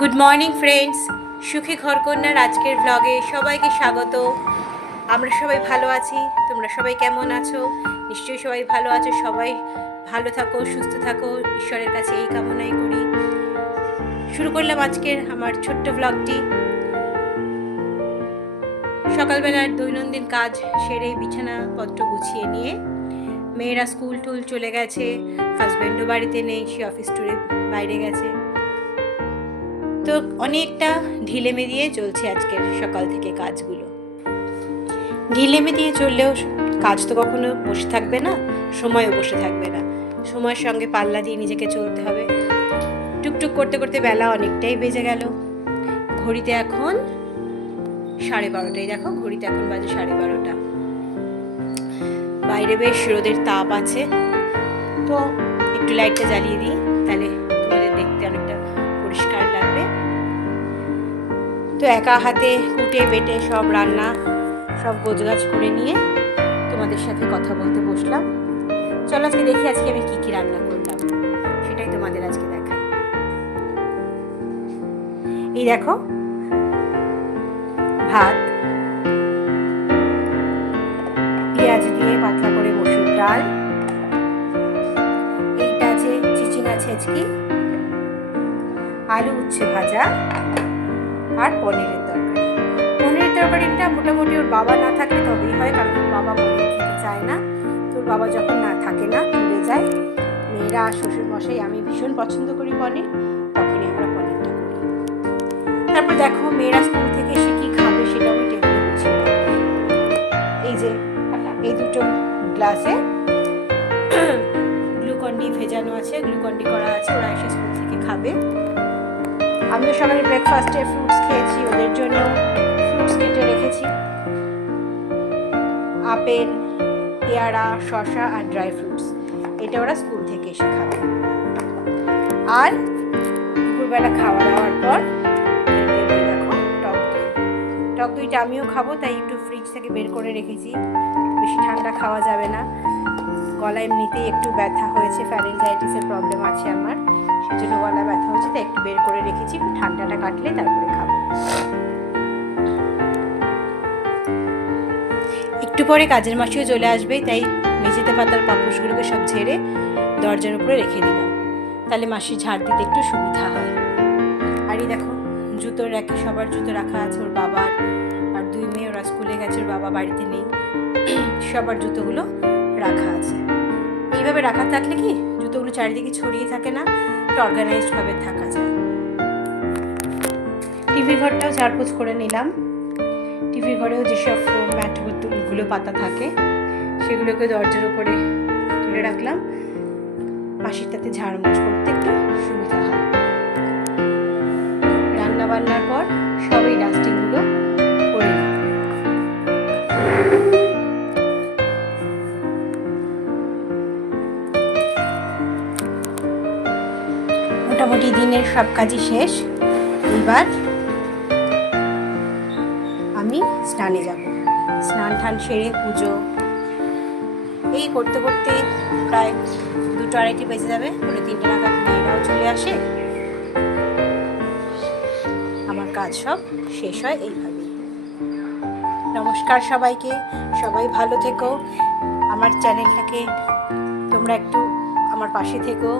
Good morning friends, সুখী ঘরকন্যার আজকের ব্লগে সবাইকে স্বাগত। আমরা সবাই ভালো আছি, তোমরা সবাই কেমন আছো? নিশ্চয়ই সবাই ভালো আছো। সবাই ভালো থাকো, সুস্থ থাকো, ঈশ্বরের কাছে এই কামনাই করি। শুরু করলাম আজকের আমার ছোট্ট ব্লগটি। সকালবেলার দৈনন্দিন কাজ সেরে বিছানাপত্র গুছিয়ে নিয়ে মেয়েরা স্কুল টুল চলে গেছে, হাজব্যান্ডও বাড়িতে নেই, সে অফিস ট্যুরে বাইরে গেছে। তো অনেকটা ঢিলেমে দিয়ে চলছে আজকের সকাল থেকে কাজগুলো। ঢিলেমে দিয়ে চললেও কাজ তো কখনো বসে থাকবে না, সময়ও বসে থাকবে না। সময়ের সঙ্গে পাল্লা দিয়ে নিজেকে চলতে হবে। টুকটুক করতে করতে বেলা অনেকটাই বেজে গেল। ঘড়িতে এখন 12:30। দেখো, ঘড়িতে এখন বাজে 12:30। বাইরে বেশ রোদের তাপ আছে, তো একটু লাইটটা জ্বালিয়ে দিই, তাহলে তোমাদের দেখতে অনেকটা পরিষ্কার লাগবে। তো একা হাতে কুটে বেটে সব রান্না সব গোছগাছ করে নিয়ে তোমাদের সাথে কথা বলতে বসলাম। চলো আজকে দেখি আজকে আমি কি কি রান্না করলাম, সেটাই তোমাদের আজকে দেখাই। এই দেখো, ভাত, পেঁয়াজ দিয়ে পাতলা করে মসুর ডাল, এইটা আছে চিচিঙ্গা ছেচকি, আলু উচ্ছে ভাজা আর পনিরের তরকারি। পনিরের তরকারিটা মোটামুটি ওর বাবা না থাকলে তবেই হয়, কারণ ওর বাবা পনির খেতে চায় না। তোর বাবা যখন না থাকে না, তুলে যায়, মেয়েরা শ্বশুর মশাই আমি ভীষণ পছন্দ করি পনির, তখনই আমরা পনিরটা করি। তারপর দেখো মেয়েরা স্কুল থেকে এসে কি খাবে সেটা আমি টেবিলে গুছিয়ে রাখি। এই যে এই দুটো গ্লাসে গ্লুকন্ডি ভেজানো আছে, গ্লুকন্ডি করা আছে, ওরা এসে স্কুল থেকে খাবে। আমিও সকালে ব্রেকফাস্টে ফ্রুটস খেয়েছি, ওদের জন্য ফ্রুটস কেটে রেখেছি, আপেল, পেয়ারা, শসা আর ড্রাই ফ্রুটস। এটা ওরা স্কুল থেকে এসে খাবে। আর দুপুরবেলা খাওয়া দাওয়ার পর দেখো টক দইটা আমিও খাবো, তাই একটু ফ্রিজ থেকে বের করে রেখেছি। বেশি ঠান্ডা খাওয়া যাবে না, গলা এমনিতেই একটু ব্যথা হয়েছে, ফ্যারিঞ্জাইটিসের প্রবলেম আছে আমার, সেজন্য গলা ব্যথা হচ্ছে, তাই একটু বের করে রেখেছি, একটু ঠান্ডাটা কাটলে তারপরে খাবো। একটু পরে কাজের মাসিও চলে আসবে, তাই মেঝেতে পাতার পাপোশগুলোকে সব ঝেড়ে দরজার উপরে রেখে দিলাম, তাহলে মাসি ঝাড় দিতে একটু সুবিধা হয়। আর এই দেখো জুতোর র্যাকে সবার জুতো রাখা আছে, ওর বাবার আর দুই মেয়ে, ওরা স্কুলে গেছে, ওর বাবা বাড়িতে নেই, সবার জুতোগুলো রাখা আছে। এইভাবে রাখা থাকলে কি জুতোগুলো চারিদিকে ছড়িয়ে থাকে না, একটা অর্গানাইজডভাবে থাকা যায়। টিভি ঘরটাও ঝাড়পোছ করে নিলাম। টিভি ঘরেও যেসব ম্যাটগুলো পাতা থাকে সেগুলোকে দরজার উপরে তুলে রাখলাম, মাসির তাতে ঝাড়মোছ করতে একটু সুবিধা হয়। রান্না বান্নার পর সবই ডাস্টিংগুলো করে নিই। মোটামুটি দিনের সব কাজই শেষ। এবার আমি স্নানে যাব। স্নান টান সেরে পুজো এই করতে করতে প্রায় 2-2:30 বেজে যাবে। 3:30 নাগাদ মেয়েরাও চলে আসে, আমার কাজ সব শেষ হয় এইভাবেই। নমস্কার সবাইকে, সবাই ভালো থেকো। আমার চ্যানেলটাকে তোমরা একটু আমার পাশে থেকো।